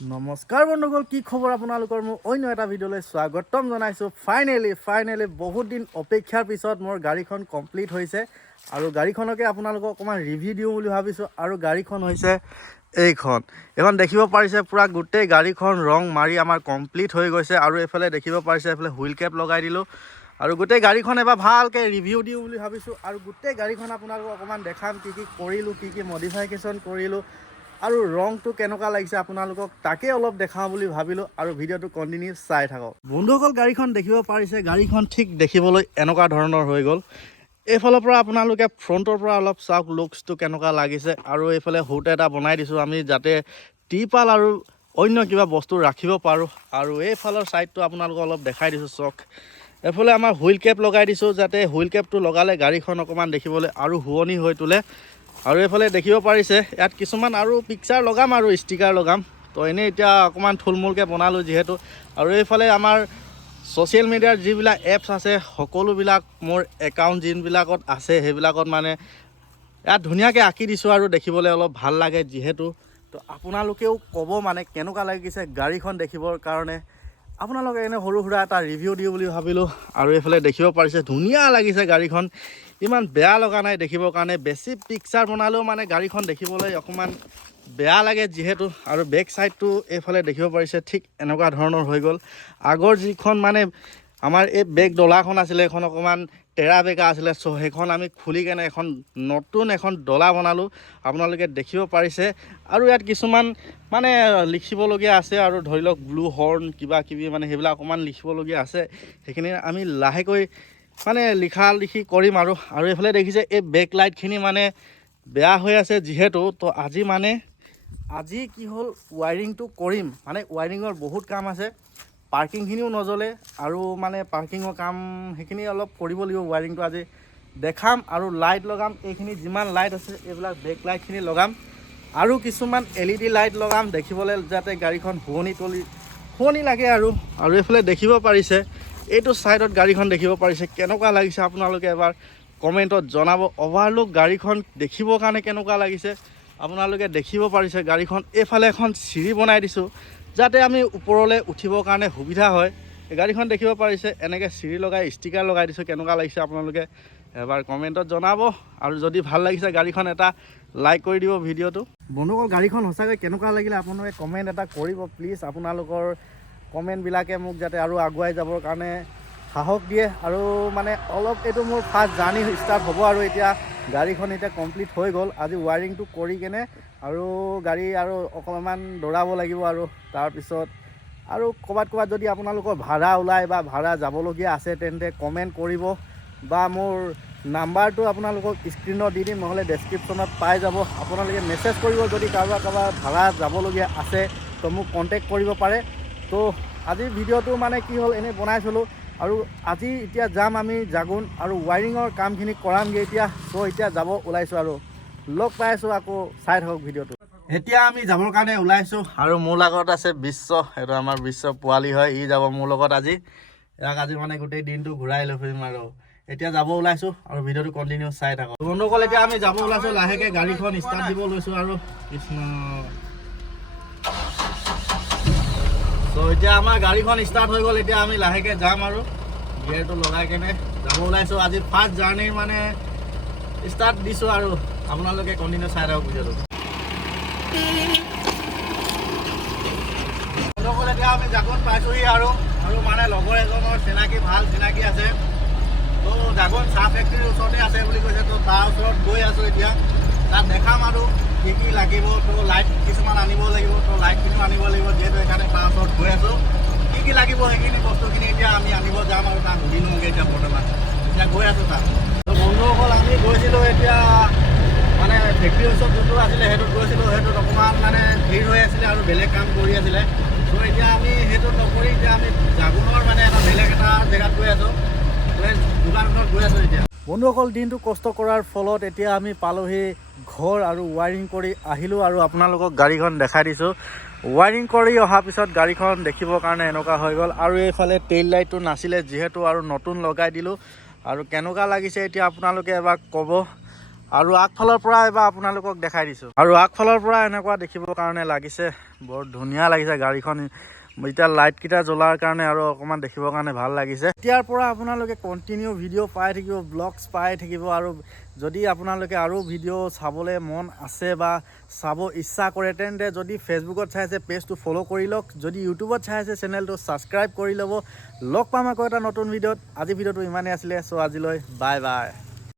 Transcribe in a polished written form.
নমস্কাৰ বন্ধুসকল, কি খবৰ আপোনালোকৰ? মোৰ অন্য এটা ভিডিঅ'লৈ স্বাগতম জনাইছোঁ। ফাইনেলি বহুত দিন অপেক্ষাৰ পিছত মোৰ গাড়ীখন কমপ্লিট হৈছে আৰু গাড়ীখনকে আপোনালোকক অকণমান ৰিভিউ দিওঁ বুলি ভাবিছোঁ। আৰু গাড়ীখন হৈছে এইখন দেখিব পাৰিছে, পূৰা গোটেই গাড়ীখন ৰং মাৰি আমাৰ কমপ্লিট হৈ গৈছে। আৰু এইফালে দেখিব পাৰিছে, এইফালে হুইল কেপ লগাই দিলোঁ আৰু গোটেই গাড়ীখন এবাৰ ভালকৈ ৰিভিউ দিওঁ বুলি ভাবিছোঁ। আৰু গোটেই গাড়ীখন আপোনালোকক অকণমান দেখাম, কি কৰিলোঁ, কি মডিফিকেশ্যন কৰিলোঁ আৰু ৰংটো কেনেকুৱা লাগিছে আপোনালোকক তাকে অলপ দেখাওঁ বুলি ভাবিলোঁ। আৰু ভিডিঅ'টো কণ্টিনিউ চাই থাকক বন্ধুসকল। গাড়ীখন দেখিব পাৰিছে, গাড়ীখন ঠিক দেখিবলৈ এনেকুৱা ধৰণৰ হৈ গ'ল। এইফালৰ পৰা আপোনালোকে ফ্ৰণ্টৰ পৰা অলপ চাওক, লুকছটো কেনেকুৱা লাগিছে। আৰু এইফালে হুড এটা বনাই দিছোঁ আমি, যাতে টিপাল আৰু অন্য কিবা বস্তু ৰাখিব পাৰোঁ। আৰু এইফালৰ ছাইডটো আপোনালোকক অলপ দেখাই দিছোঁ চাওক। এইফালে আমাৰ হুইল কেপ লগাই দিছোঁ, যাতে হুইল কেপটো লগালে গাড়ীখন অকণমান দেখিবলৈ আৰু শুৱনি হৈ তোলে। আৰু এইফালে দেখিব পাৰিছে, ইয়াত কিছুমান আৰু পিকচাৰ লগাম আৰু ষ্টিকাৰ লগাম। তো এনেই এতিয়া অকণমান থুলমূলকৈ বনালোঁ যিহেতু। আৰু এইফালে আমাৰ ছ'চিয়েল মিডিয়াৰ যিবিলাক এপছ আছে, সকলোবিলাক মোৰ একাউণ্ট যিবিলাকত আছে সেইবিলাকত মানে ইয়াত ধুনীয়াকৈ আঁকি দিছোঁ আৰু দেখিবলৈ অলপ ভাল লাগে যিহেতু। তো আপোনালোকেও ক'ব মানে কেনেকুৱা লাগিছে গাড়ীখন দেখিবৰ কাৰণে। আপোনালোকে এনে সৰু সুৰা এটা ৰিভিউ দিওঁ বুলি ভাবিলোঁ। আৰু এইফালে দেখিব পাৰিছে, ধুনীয়া লাগিছে গাড়ীখন, ইমান বেয়া লগা নাই দেখিবৰ কাৰণে। বেছি পিকচাৰ বনালেও মানে গাড়ীখন দেখিবলৈ অকণমান বেয়া লাগে যিহেতু। আৰু বেক ছাইডটো এইফালে দেখিব পাৰিছে, ঠিক এনেকুৱা ধৰণৰ হৈ গ'ল। আগৰ যিখন মানে আমাৰ এই বেক ডলাখন আছিলে, এখন অকণমান টেৰা বেকা আছিলে। চ' সেইখন আমি খুলি কেনে এখন নতুন এখন ডলা বনালোঁ, আপোনালোকে দেখিব পাৰিছে। আৰু ইয়াত কিছুমান মানে লিখিবলগীয়া আছে, আৰু ধৰি লওক ব্লু হৰ্ণ কিবা কিবি মানে সেইবিলাক অকণমান লিখিবলগীয়া আছে। সেইখিনি আমি লাহেকৈ মানে লিখি কৰিম। আৰু এইফালে দেখিছে, এই বেক লাইটখিনি মানে বেয়া হৈ আছে যিহেতু। তো আজি কি হ'ল, ৱাইৰিংটো কৰিম। মানে ৱাইৰিঙৰ বহুত কাম আছে, পাৰ্কিংখিনিও নজ্বলে। আৰু মানে পাৰ্কিঙৰ কাম সেইখিনি অলপ কৰিব লাগিব। ৱাইৰিংটো আজি দেখাম আৰু লাইট লগাম। এইখিনি যিমান লাইট আছে এইবিলাক বেক লাইটখিনি লগাম, আৰু কিছুমান LED লাইট লগাম দেখিবলৈ, যাতে গাড়ীখন শুৱনি লাগে। আৰু এইফালে দেখিব পাৰিছে, এইটো ছাইডত গাড়ীখন দেখিব পাৰিছে, কেনেকুৱা লাগিছে আপোনালোকে এবাৰ কমেণ্টত জনাব। অভাৰলুক গাড়ীখন দেখিবৰ কাৰণে কেনেকুৱা লাগিছে আপোনালোকে দেখিব পাৰিছে। গাড়ীখন এইফালে এখন চিৰি বনাই দিছোঁ, যাতে আমি ওপৰলৈ উঠিবৰ কাৰণে সুবিধা হয়। গাড়ীখন দেখিব পাৰিছে, এনেকৈ চিৰি লগাই ষ্টিকাৰ লগাই দিছোঁ। কেনেকুৱা লাগিছে আপোনালোকে এবাৰ কমেণ্টত জনাব। আৰু যদি ভাল লাগিছে গাড়ীখন এটা লাইক কৰি দিব ভিডিঅ'টো। বন্ধুসকল, গাড়ীখন সঁচাকৈ কেনেকুৱা লাগিলে আপোনালোকে কমেণ্ট এটা কৰিব প্লিজ। আপোনালোকৰ কমেণ্টবিলাকে মোক যাতে আৰু আগুৱাই যাবৰ কাৰণে সাহস দিয়ে। আৰু মানে অলপ এইটো মোৰ ফাৰ্ষ্ট জাৰ্ণি ষ্টাৰ্ট হ'ব। আৰু এতিয়া গাড়ীখন এতিয়া কমপ্লিট হৈ গ'ল। আজি ৱাইৰিংটো কৰি কেনে আৰু গাড়ী আৰু অকণমান দৌৰাব লাগিব। আৰু তাৰপিছত আৰু ক'ৰবাত যদি আপোনালোকৰ ভাড়া ওলায় বা ভাড়া যাবলগীয়া আছে, তেন্তে কমেণ্ট কৰিব, বা মোৰ নাম্বাৰটো আপোনালোকক স্ক্ৰীণত দি দিম, নহ'লে ডেছক্ৰিপশ্যনত পাই যাব। আপোনালোকে মেছেজ কৰিব, যদি কাৰোবাৰ ভাড়া যাবলগীয়া আছে তো মোক কণ্টেক্ট কৰিব পাৰে। তো আজিৰ ভিডিঅ'টো মানে কি হ'ল, এনেই বনাইছিলোঁ। আৰু আজি এতিয়া যাম আমি জাগোন, আৰু ৱাইৰিঙৰ কামখিনি কৰামগৈ এতিয়া। চ' এতিয়া যাব ওলাইছোঁ, আৰু লগ পাই আছোঁ। আকৌ চাই থাকক ভিডিঅ'টো। এতিয়া আমি যাবৰ কাৰণে ওলাইছোঁ, আৰু মোৰ লগত আছে বিশ্ব। এইটো আমাৰ বিশ্ব পোৱালি হয়, ই যাব মোৰ লগত আজি। ইয়াক আজি মানে গোটেই দিনটো ঘূৰাই লৈ ফুৰিম। আৰু এতিয়া যাব ওলাইছোঁ, আৰু ভিডিঅ'টো কণ্টিনিউ চাই থাকক বন্ধুসকল। এতিয়া আমি যাব ওলাইছোঁ, লাহেকৈ গাড়ীখন ষ্টাৰ্ট দিব লৈছোঁ। আৰু কৃষ্ণ, চ' এতিয়া আমাৰ গাড়ীখন ষ্টাৰ্ট হৈ গ'ল। এতিয়া আমি লাহেকৈ যাম, আৰু গিয়াৰটো লগাই কেনে যাব ওলাইছোঁ। আজি ফাৰ্ষ্ট জাৰ্ণিৰ মানে ষ্টাৰ্ট দিছোঁ, আৰু আপোনালোকে কণ্টিনিউ চাই থাকক ভিডিঅ'টো। এতিয়া আমি জাগোন পাইছোঁহি, আৰু মানে লগৰ এজনৰ ভাল চিনাকি আছে। তো জাগোন চাহ ফেক্টৰীৰ ওচৰতে আছে বুলি কৈছে। তো তাৰ ওচৰত গৈ আছোঁ এতিয়া। তাত দেখাম আৰু কি লাগিব। তো লাইট কিছুমান আনিব লাগিব, তো লাইটখিনিও আনিব লাগিব যিহেতু। সেইকাৰণে তাৰ ওচৰত গৈ আছোঁ। কি লাগিব সেইখিনি বস্তুখিনি এতিয়া আমি আনিব যাম, আৰু তাত সুধি লওঁগৈ এতিয়া বৰ্তমান। এতিয়া গৈ আছোঁ তাত। তো বন্ধুসকল, আমি গৈছিলোঁ এতিয়া মানে ফেক্টৰীৰ ওচৰত যোনটো আছিলে সেইটোত গৈছিলোঁ। সেইটোত অকণমান মানে ভিৰ হৈ আছিলে আৰু বেলেগ কাম কৰি আছিলে। ত' এতিয়া আমি সেইটো নকৰি এতিয়া আমি জাগোনৰ মানে বেলেগ এটা জেগাত গৈ আছোঁ। দোকানখনত গৈ আছোঁ এতিয়া। বন্ধুসকল, দিনটো কষ্ট কৰাৰ ফলত এতিয়া আমি পালোহি ঘৰ, আৰু ৱাইৰিং কৰি আহিলোঁ। আৰু আপোনালোকক গাড়ীখন দেখাই দিছোঁ। ৱাইৰিং কৰি অহাৰ পিছত গাড়ীখন দেখিবৰ কাৰণে এনেকুৱা হৈ গ'ল। আৰু এইফালে টেইল লাইটটো নাছিলে যিহেতু, আৰু নতুন লগাই দিলোঁ। আৰু কেনেকুৱা লাগিছে এতিয়া আপোনালোকে এবাৰ ক'ব। আৰু আগফালৰ পৰা এবাৰ আপোনালোকক দেখাই দিছোঁ আৰু আগফালৰ পৰা এনেকুৱা দেখিবৰ কাৰণে লাগিছে বৰ ধুনীয়া লাগিছে গাড়ীখন এতিয়া লাইটকেইটা জ্বলাৰ কাৰণে আৰু অকণমান দেখিবৰ কাৰণে ভাল লাগিছে এতিয়াৰ পৰা আপোনালোকে কণ্টিনিউ ভিডিঅ' পাই থাকিব ব্লগছ পাই থাকিব আৰু যদি আপোনালোকে আৰু ভিডিঅ' চাবলৈ মন আছে বা চাব ইচ্ছা কৰে তেন্তে যদি ফেচবুকত চাই আছে পেজটো ফ'ল' কৰি লওক যদি ইউটিউবত চাই আছে চেনেলটো ছাবস্ক্ৰাইব কৰি ল'ব লগ পাম আকৌ এটা নতুন ভিডিঅ'ত আজি ভিডিঅ'টো ইমানেই আছিলে চ' আজিলৈ বাই বাই